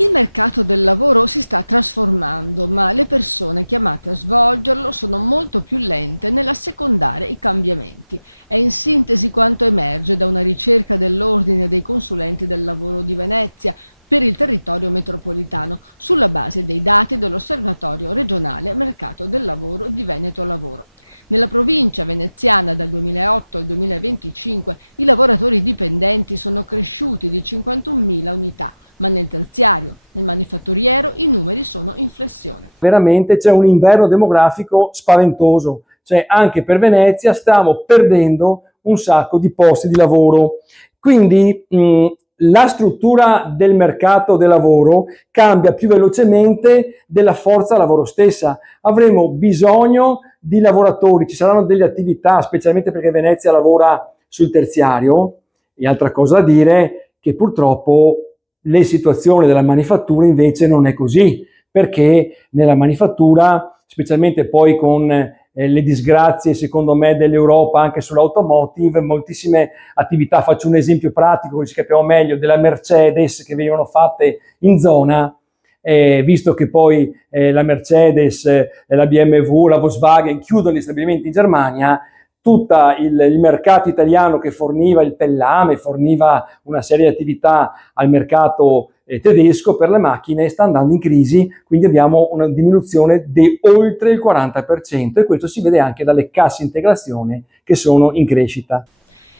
Il mercato del lavoro si sta trasformando, ma le persone chiamate a svolgerlo sono molto più lente nell'assecondare i cambiamenti. È in sintesi quanto emerge da una ricerca dell'Ordine dei consulenti del lavoro di Venezia per il territorio metropolitano, sulla base dei dati dell'Osservatorio regionale Mercato del Lavoro di Veneto Lavoro. Nella provincia veneziana dal 2008 al 2025 i lavoratori dipendenti sono cresciuti di 51.000 unità, ma nel terziario, nel manifatturiero, i numeri sono in flessione. Veramente c'è un inverno demografico spaventoso, cioè anche per Venezia stiamo perdendo un sacco di posti di lavoro. Quindi la struttura del mercato del lavoro cambia più velocemente della forza lavoro stessa. Avremo bisogno di lavoratori, ci saranno delle attività, specialmente perché Venezia lavora sul terziario, e altra cosa da dire che purtroppo le situazioni della manifattura invece non è così, perché nella manifattura, specialmente poi con le disgrazie secondo me dell'Europa anche sull'automotive, moltissime attività, faccio un esempio pratico così capiamo meglio, della Mercedes che venivano fatte in zona, visto che poi la Mercedes, la BMW, la Volkswagen chiudono gli stabilimenti in Germania, tutto il mercato italiano che forniva il pellame, forniva una serie di attività al mercato tedesco per le macchine, sta andando in crisi, quindi abbiamo una diminuzione di oltre il 40% e questo si vede anche dalle casse integrazione che sono in crescita.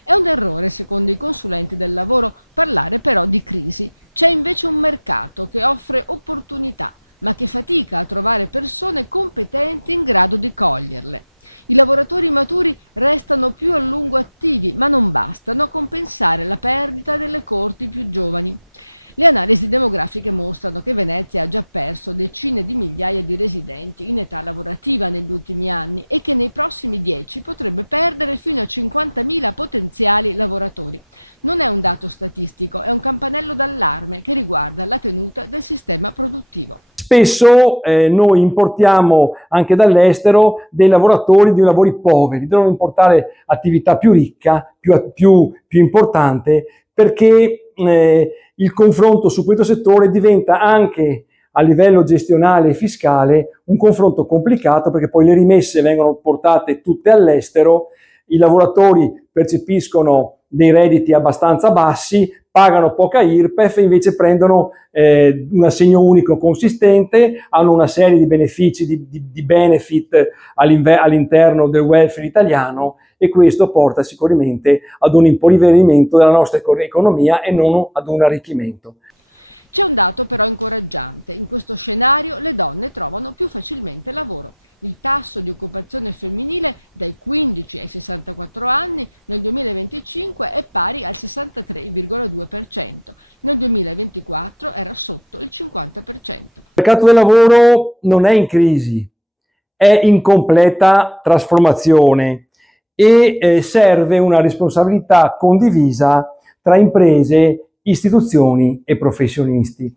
È un errore, secondo i consulenti del lavoro, parlare però di crisi. C'è invece un mercato che offre opportunità, ma che fatica a trovare persone competenti in grado di coglierle. I lavoratori maturi restano più a lungo attivi, ma non bastano a compensare la perdita delle corti più giovani. Le analisi demografiche mostrano che Venezia ha già perso decine di migliaia di residenti in età lavorativa negli ultimi anni e che nei prossimi 10 potrebbe perdere fino a 50.000 potenziali lavoratori. Non è un dato statistico, è un campanello d'allarme che riguarda la tenuta del sistema produttivo. Spesso noi importiamo anche dall'estero dei lavoratori di lavori poveri, devono importare attività più ricca, più importante, perché il confronto su questo settore diventa anche a livello gestionale e fiscale un confronto complicato perché poi le rimesse vengono portate tutte all'estero, i lavoratori percepiscono dei redditi abbastanza bassi, pagano poca IRPEF e invece prendono un assegno unico consistente, hanno una serie di benefici, di benefit all'interno del welfare italiano e questo porta sicuramente ad un impoverimento della nostra economia e non ad un arricchimento. C'è un dato però incoraggiante: in questo scenario le donne trovano più facilmente lavoro. Il tasso di occupazione femminile dai 15 ai 64 anni nel 2025 è pari al 63,2%, nel 2024 era sotto il 50%. Il mercato del lavoro non è in crisi, è in completa trasformazione e serve una responsabilità condivisa tra imprese, istituzioni e professionisti.